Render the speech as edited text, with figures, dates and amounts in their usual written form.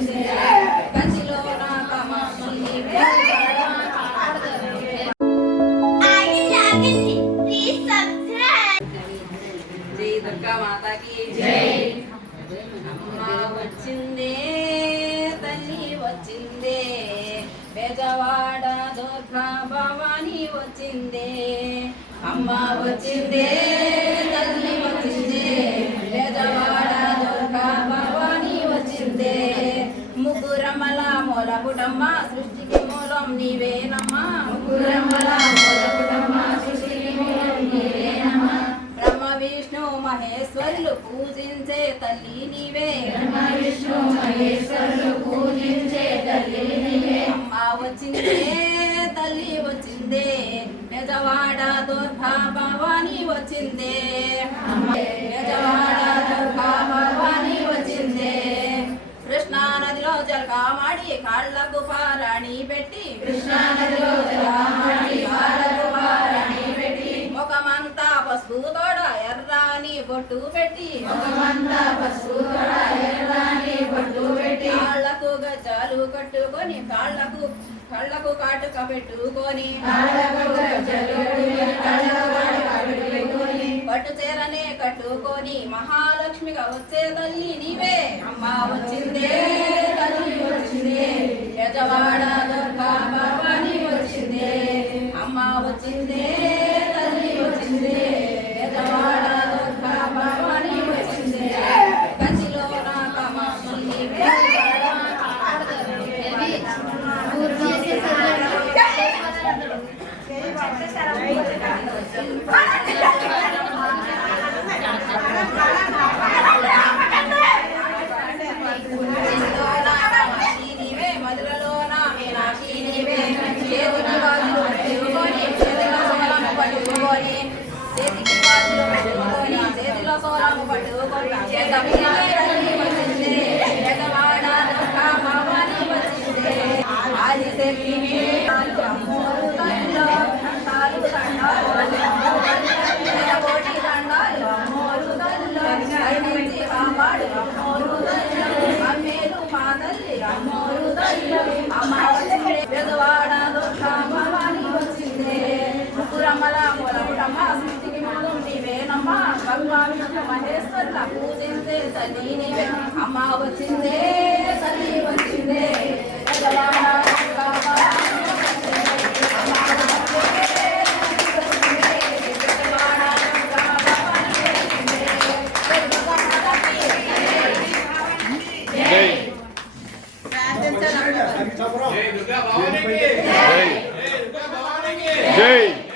వచ్చిందే కంచిలో నా కామాక్షి నీవే జై దుర్గా మాతాకి జై అమ్మ వచ్చిందే తల్లి వచ్చిందే బెజవాడ దుర్గా భవాని వచ్చిందే అమ్మ వచ్చిందే తల్లి వచ్చిందే బెజవాడ దుర్గా భవాని వచ్చిందే ముగ్గురమ్మల మూలపుటమ్మ సృష్టికి మూలం నీవేనమ్మా ముగ్గురమ్మల మూలపుటమ్మ సృష్టికి మూలం నీవేనమ్మా బ్రహ్మ విష్ణు మహేశ్వరులు పూజించే తల్లి నీవే బ్రహ్మ విష్ణు మహేశ్వరులు పూజించే తల్లి నీవే అమ్మ వచ్చిందే తల్లి వచ్చిందే బెజవాడ దుర్గా భవాని వచ్చిందే బెజవాడ దుర్గా భవాని వచ్చిందే కృష్ణా నదిలో జలకామాడి కాళ్ళకు పారాణి పెట్టి కృష్ణా నదిలో జలకామాడి కాళ్ళకు పారాణి పెట్టి ముఖమంతా పసుపు తోడ ఎర్రాని బొట్టు పెట్టి ముఖమంతా పసుపు తోడ ఎర్రాని బొట్టు పెట్టి కాళ్ళకు గజ్జాలు కట్టుకొని కళ్ళకు కాటుక పెట్టుకొని పట్టు చీరనే కట్టుకొని మహాలక్ష్మిగా వచ్చే తల్లి నీవే అమ్మ వచ్చిందే తల్లి వచ్చిందే బెజవాడ దుర్గా భవాని వచ్చిందే అమ్మ వచ్చిందే తల్లి వచ్చిందే బెజవాడ దుర్గా భవాని వచ్చిందే కంచిలో నా కామాక్షి నీవే మధురలో నా మీనాక్షి నీవే చేతుల గాజులు పెట్టుకొని చేతిలో సోలము పట్టుకొని చేతికి గాజులు పెట్టుకొని చేతిలో సోలము పట్టుకొని బెజవాడ దుర్గా భవాని వచ్చిందే ఆదిశక్తి అమ్మోరు దండాలు కోటి దండాలు అమ్మోరు దండాలు కాపాడు అమ్మోరు అమ్మేలు మా తల్లి అమ్మోరు అమ్మ వచ్చిందే బెజవాడ దుర్గా భవాని వచ్చిందే ముగ్గురమ్మల మూలపుటమ్మ సృష్టికి మూలం నీవేనమ్మ బ్రహ్మ విష్ణు మహేశ్వరుల పూజించే తల్లి నీవే అమ్మ వచ్చిందే తల్లి వచ్చిందే బెజవాడ దుర్గా భవాని जय